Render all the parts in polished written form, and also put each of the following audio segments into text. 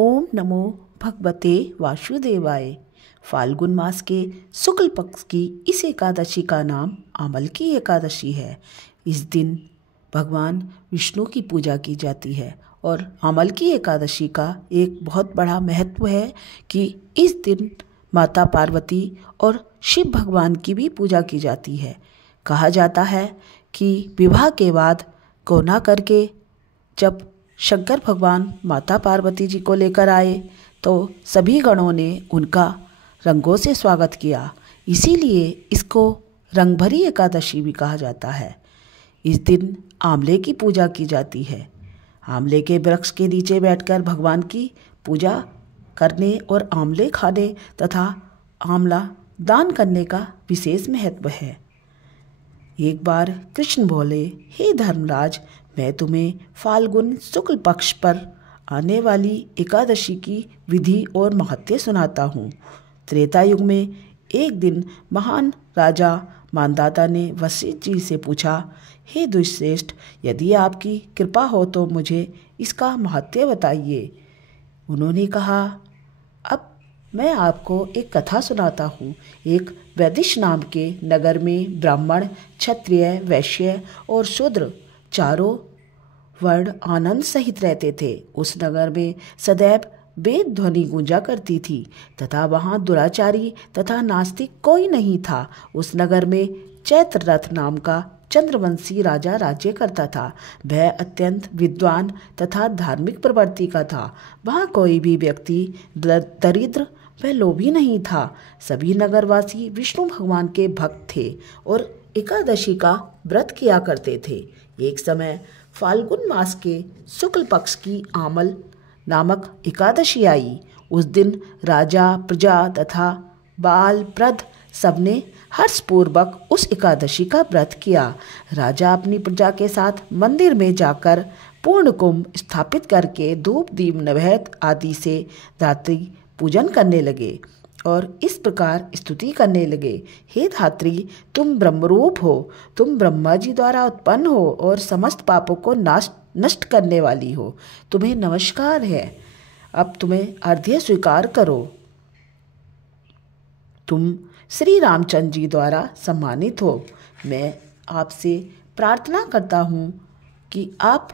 ओम नमो भगवते वासुदेवाय। फाल्गुन मास के शुक्ल पक्ष की इस एकादशी का नाम आमल की एकादशी है। इस दिन भगवान विष्णु की पूजा की जाती है और आमल की एकादशी का एक बहुत बड़ा महत्व है कि इस दिन माता पार्वती और शिव भगवान की भी पूजा की जाती है। कहा जाता है कि विवाह के बाद गौना करके जब शंकर भगवान माता पार्वती जी को लेकर आए तो सभी गणों ने उनका रंगों से स्वागत किया, इसीलिए इसको रंगभरी एकादशी भी कहा जाता है। इस दिन आंवले की पूजा की जाती है। आंवले के वृक्ष के नीचे बैठकर भगवान की पूजा करने और आंवले खाने तथा आंवला दान करने का विशेष महत्व है। एक बार कृष्ण बोले, हे धर्मराज, मैं तुम्हें फाल्गुन शुक्ल पक्ष पर आने वाली एकादशी की विधि और महत्व सुनाता हूँ। त्रेता युग में एक दिन महान राजा मानदाता ने वशिष्ठ जी से पूछा, हे दुष्श्रेष्ठ, यदि आपकी कृपा हो तो मुझे इसका महत्व बताइए। उन्होंने कहा, अब मैं आपको एक कथा सुनाता हूँ। एक वैदिश नाम के नगर में ब्राह्मण, क्षत्रिय, वैश्य और शूद्र चारों वर्ण आनंद सहित रहते थे। उस नगर में सदैव वेद ध्वनि गूंजा करती थी तथा वहाँ दुराचारी तथा नास्तिक कोई नहीं था। उस नगर में चैत्ररथ नाम का चंद्रवंशी राजा राज्य करता था। वह अत्यंत विद्वान तथा धार्मिक प्रवृत्ति का था। वहाँ कोई भी व्यक्ति दरिद्र व लोभी नहीं था। सभी नगरवासी विष्णु भगवान के भक्त थे और एकादशी का व्रत किया करते थे। एक समय फाल्गुन मास के शुक्ल पक्ष की आमल नामक एकादशी आई। उस दिन राजा, प्रजा तथा बाल, वृद्ध सबने हर्षपूर्वक उस एकादशी का व्रत किया। राजा अपनी प्रजा के साथ मंदिर में जाकर पूर्ण कुंभ स्थापित करके धूप, दीप, नैवेद्य आदि से धात्री पूजन करने लगे और इस प्रकार स्तुति करने लगे, हे धात्री, तुम ब्रह्मरूप हो, तुम ब्रह्मा जी द्वारा उत्पन्न हो और समस्त पापों को नष्ट करने वाली हो। तुम्हें नमस्कार है। अब तुम्हें अर्घ्य स्वीकार करो। तुम श्री रामचंद्र जी द्वारा सम्मानित हो। मैं आपसे प्रार्थना करता हूँ कि आप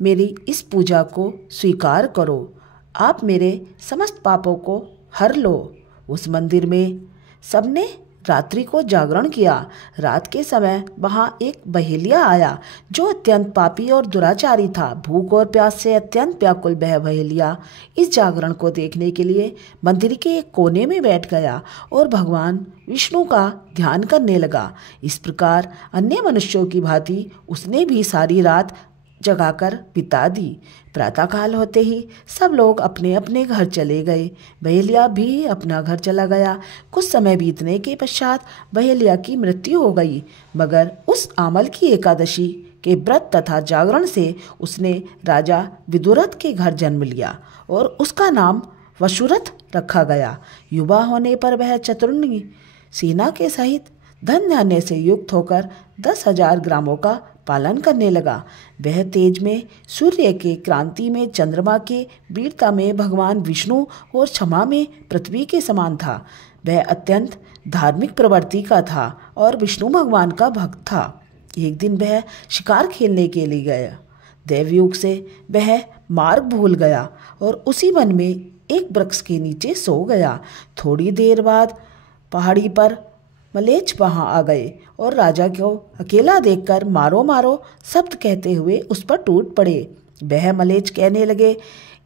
मेरी इस पूजा को स्वीकार करो। आप मेरे समस्त पापों को हर लो। उस मंदिर में सबने रात्रि को जागरण किया। रात के समय वहाँ एक बहेलिया आया जो अत्यंत पापी और दुराचारी था। भूख और प्यास से अत्यंत व्याकुल वह बहेलिया इस जागरण को देखने के लिए मंदिर के एक कोने में बैठ गया और भगवान विष्णु का ध्यान करने लगा। इस प्रकार अन्य मनुष्यों की भांति उसने भी सारी रात जगाकर बिता दी। प्रातःकाल होते ही सब लोग अपने अपने घर चले गए। बहेलिया भी अपना घर चला गया। कुछ समय बीतने के पश्चात बहेलिया की मृत्यु हो गई, मगर उस आमल की एकादशी के व्रत तथा जागरण से उसने राजा विदुरथ के घर जन्म लिया और उसका नाम वसुरथ रखा गया। युवा होने पर वह चतुर्णी सेना के सहित धन धान्य से युक्त होकर 10,000 ग्रामों का पालन करने लगा। वह तेज में सूर्य के क्रांति में, चंद्रमा के वीरता में भगवान विष्णु और क्षमा में पृथ्वी के समान था। वह अत्यंत धार्मिक प्रवृत्ति का था और विष्णु भगवान का भक्त था। एक दिन वह शिकार खेलने के लिए गया। दैवयोग से वह मार्ग भूल गया और उसी वन में एक वृक्ष के नीचे सो गया। थोड़ी देर बाद पहाड़ी पर मलेच्छ वहाँ आ गए और राजा को अकेला देखकर मारो मारो शब्द कहते हुए उस पर टूट पड़े। वह मलेच्छ कहने लगे,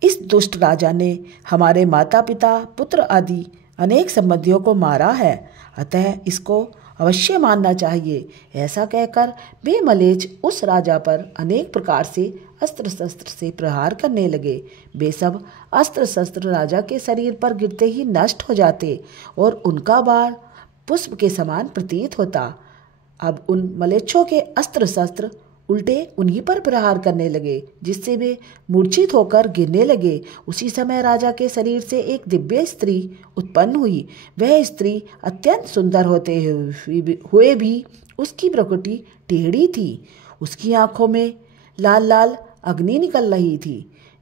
इस दुष्ट राजा ने हमारे माता पिता, पुत्र आदि अनेक संबंधियों को मारा है, अतः इसको अवश्य मारना चाहिए। ऐसा कहकर वे मलेच्छ उस राजा पर अनेक प्रकार से अस्त्र शस्त्र से प्रहार करने लगे। वे सब अस्त्र शस्त्र राजा के शरीर पर गिरते ही नष्ट हो जाते और उनका बाण पुष्प के समान प्रतीत होता। अब उन मलेच्छों के अस्त्र शस्त्र उल्टे उन्हीं पर प्रहार करने लगे, जिससे वे मूर्छित होकर गिरने लगे। उसी समय राजा के शरीर से एक दिव्य स्त्री उत्पन्न हुई। वह स्त्री अत्यंत सुंदर होते हुए भी उसकी प्रकृति टेढ़ी थी। उसकी आंखों में लाल लाल अग्नि निकल रही थी।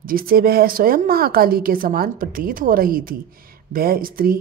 जिससे वह स्वयं महाकाली के समान प्रतीत हो रही थी। वह स्त्री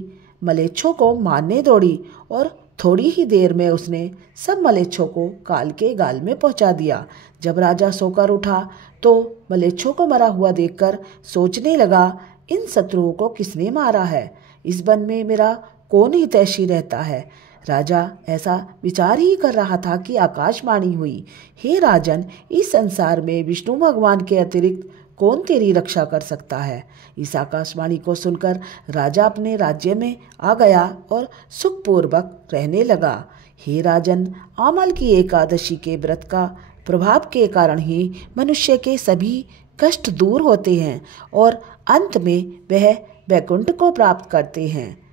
मलेच्छों को मारने दौड़ी और थोड़ी ही देर में उसने सब मलेच्छों को काल के गाल में पहुंचा दिया। जब राजा सोकर उठा तो मलेच्छों को मरा हुआ देखकर सोचने लगा, इन शत्रुओं को किसने मारा है? इस वन में मेरा कौन हितैषी रहता है? राजा ऐसा विचार ही कर रहा था कि आकाशवाणी हुई, हे राजन, इस संसार में विष्णु भगवान के अतिरिक्त कौन तेरी रक्षा कर सकता है? इस आकाशवाणी को सुनकर राजा अपने राज्य में आ गया और सुखपूर्वक रहने लगा। हे राजन, आमल की एकादशी के व्रत का प्रभाव के कारण ही मनुष्य के सभी कष्ट दूर होते हैं और अंत में वह वैकुंठ को प्राप्त करते हैं।